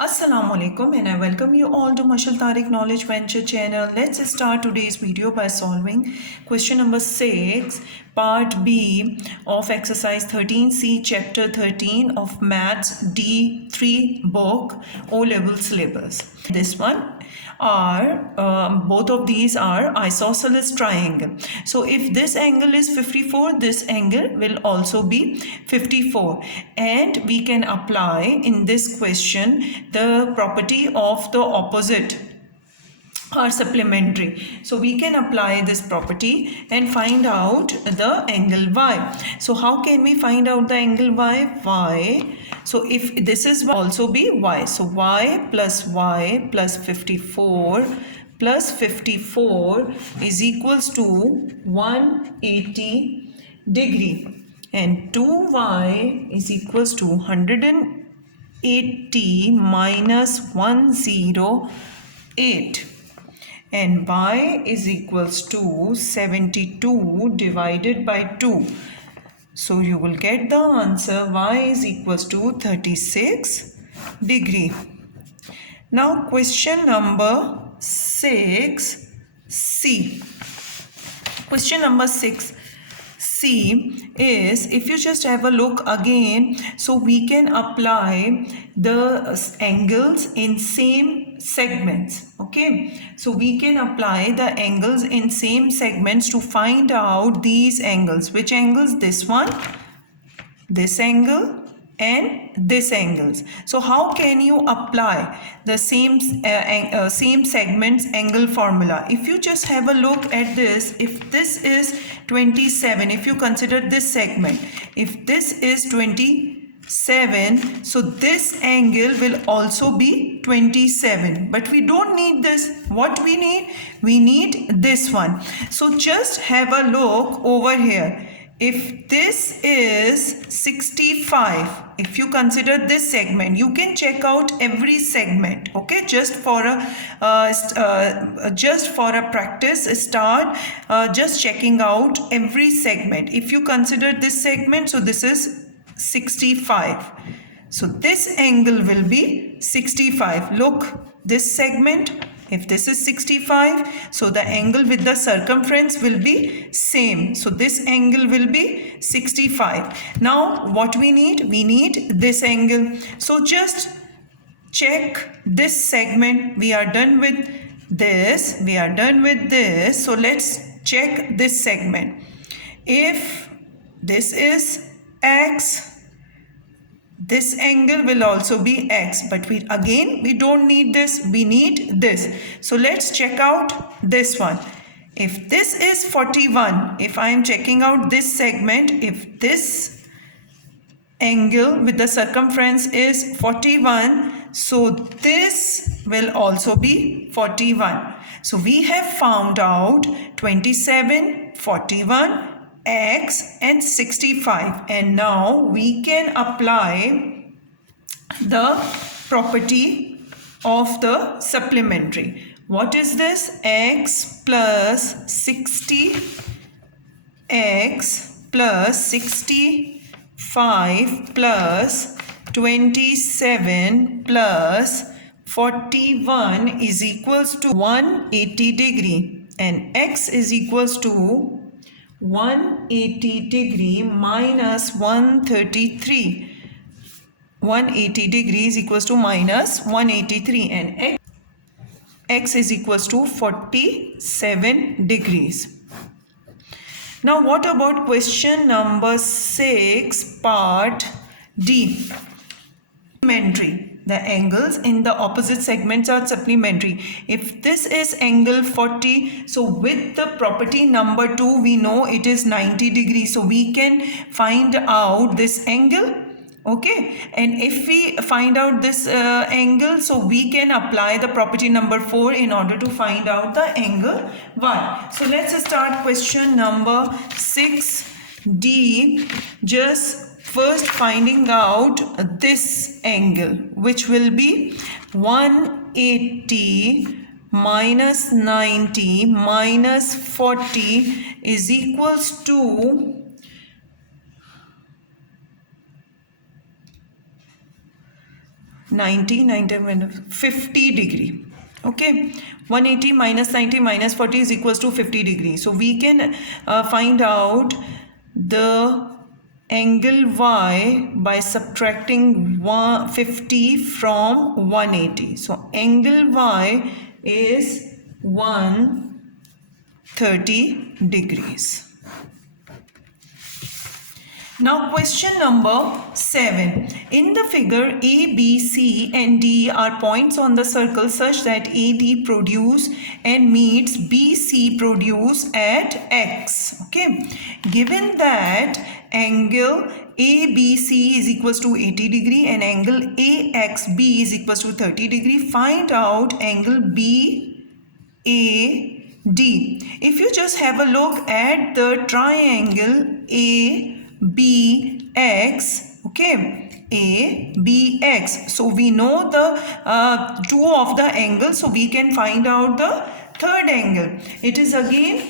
Assalamu alaikum and I welcome you all to Mashal Tariq Knowledge Venture channel. Let's start today's video by solving question number 6, part B of exercise 13C, chapter 13 of Maths D3 book, O-level syllabus. This one are both of these are isosceles triangle. So if this angle is 54, this angle will also be 54, and we can apply in this question the property of the opposite are supplementary. So we can apply this property and find out the angle y. So how can we find out the angle y? So if this is also be y. So y plus 54 plus 54 is equals to 180 degree, and 2y is equals to 180 minus 108, and y is equals to 72 divided by 2. So you will get the answer y is equals to 36 degree. Now question number 6C. Question number 6C is, if you just have a look again, so we can apply the angles in same segments. Okay, so we can apply the angles in same segments to find out these angles. Which angles? This one, this angle, and this angles. So how can you apply the same segments angle formula? If you just have a look at this, if this is 27, if you consider this segment, if this is 27, so this angle will also be 27, but we don't need this. What we need? We need this one. So just have a look over here. If this is 65, if you consider this segment, you can check out every segment. Okay, just for a practice start, just checking out every segment. If you consider this segment, so this is 65. So this angle will be 65. Look, this segment, if this is 65, so the angle with the circumference will be same. So this angle will be 65. Now what we need? We need this angle. So just check this segment. We are done with this. We are done with this. So let's check this segment. If this is x, this angle will also be x, but we don't need this, we need this. So let's check out this one. If this is 41, if I am checking out this segment, if this angle with the circumference is 41, so this will also be 41. So we have found out 27, 41, x and 65, and now we can apply the property of the supplementary. What is this? X plus 60, x plus 65 plus 27 plus 41 is equals to 180 degree, and x is equals to 180 degree minus 133. 180 degrees equals to minus 183, and x is equals to 47 degrees. Now what about question number 6, part D? Supplementary. The angles in the opposite segments are supplementary. If this is angle 40, so with the property number 2, we know it is 90 degrees. So we can find out this angle. Okay, and if we find out this angle, so we can apply the property number 4 in order to find out the angle y. So let's start question number 6D. Just first finding out this angle, which will be 180 minus 90 minus 40 is equals to 90, 50 degree. Okay, 180 minus 90 minus 40 is equals to 50 degrees. So we can find out the angle Y by subtracting 50 from 180. So angle Y is 130 degrees. Now question number 7. In the figure, A, B, C and D are points on the circle such that AD produce and meets BC produce at X. Okay. Given that angle ABC is equals to 80 degree and angle AXB is equals to 30 degree, find out angle BAD. If you just have a look at the triangle ABX, okay, ABX. So we know the two of the angles, so we can find out the third angle. It is again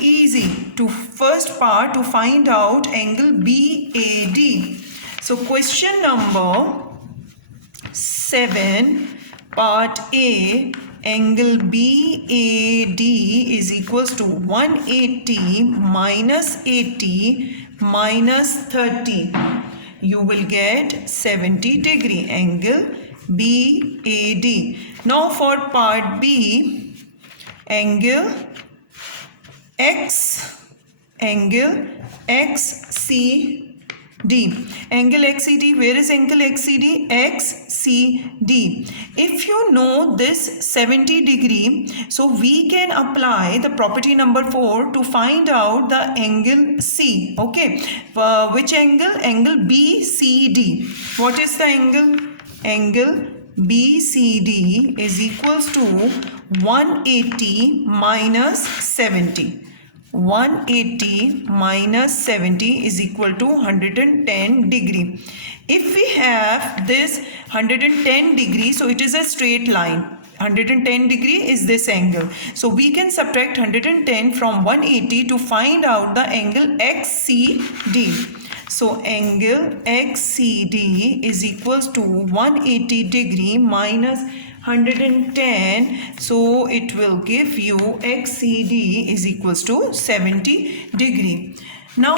easy to first part to find out angle BAD. So question number 7, part A, angle BAD is equals to 180 minus 80 minus 30. You will get 70 degree angle BAD. Now for part B, angle XCD. Angle XCD, where is angle XCD? XCD. If you know this 70 degree, so we can apply the property number 4 to find out the angle C. Okay, which angle? Angle BCD. What is the angle? Angle BCD is equals to 180 minus 70. 180 minus 70 is equal to 110 degree. If we have this 110 degree, so it is a straight line. 110 degree is this angle. So we can subtract 110 from 180 to find out the angle XCD. So angle XCD is equals to 180 degree minus 110, so it will give you XCD is equals to 70 degree. Now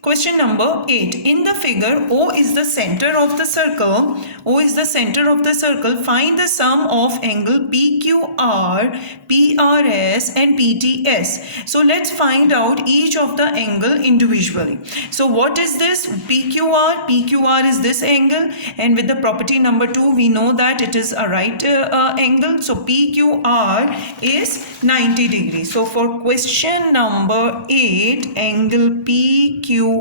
question number 8. In the figure, O is the center of the circle. O is the center of the circle. Find the sum of angle PQR, PRS and PTS. So let's find out each of the angle individually. So what is this PQR? PQR is this angle, and with the property number 2 we know that it is a right angle. So PQR is 90 degrees. So for question number 8, angle PQR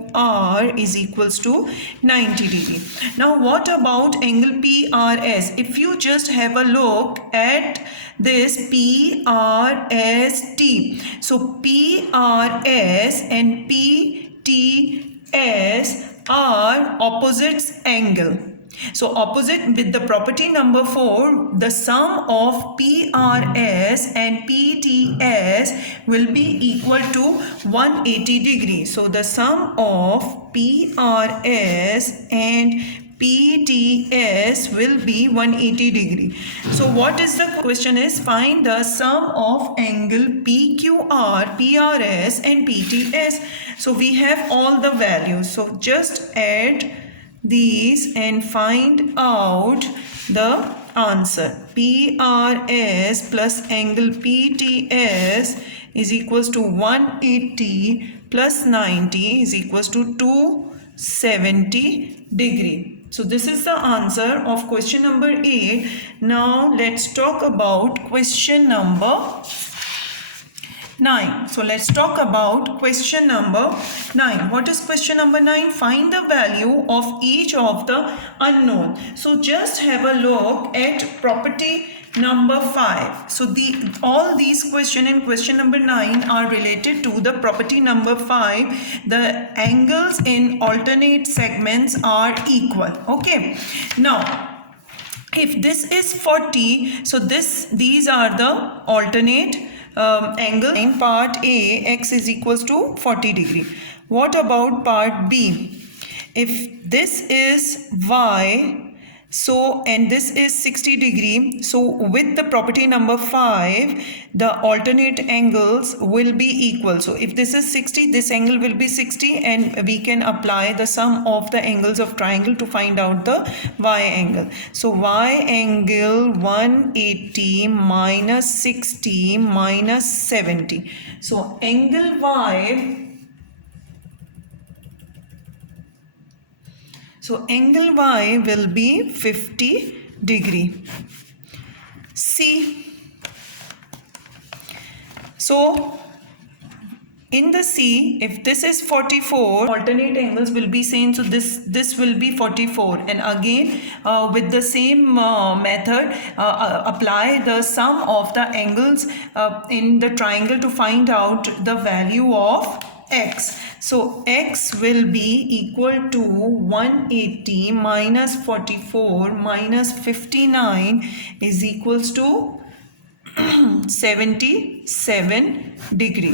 is equals to 90 degree. Now what about angle PRS? If you just have a look at this PRST, so PRS and PTS are opposites angle. So opposite, with the property number 4, the sum of PRS and PTS will be equal to 180 degrees. So the sum of PRS and PTS will be 180 degree. So what is the question is, find the sum of angle PQR, PRS and PTS. So we have all the values. So just add these and find out the answer. PRS plus angle PTS is equals to 180 plus 90 is equals to 270 degree. So this is the answer of question number 8. Now let's talk about question number 9. So let's talk about question number 9. What is question number 9? Find the value of each of the unknown. So just have a look at property number 5. So all these question in question number 9 are related to the property number 5. The angles in alternate segments are equal. Okay. Now if this is 40, so these are the alternate angle. In part A, x is equals to 40 degree. What about part B? If this is y, So, and this is 60 degree. So with the property number 5, the alternate angles will be equal. So if this is 60, this angle will be 60, and we can apply the sum of the angles of triangle to find out the y angle. So y angle 180 minus 60 minus 70. So angle y, so angle y will be 50 degree. C. So in the C, if this is 44, alternate angles will be same. So this will be 44, and again with the same method, apply the sum of the angles in the triangle to find out the value of x. So x will be equal to 180 minus 44 minus 59 is equals to 77 degree.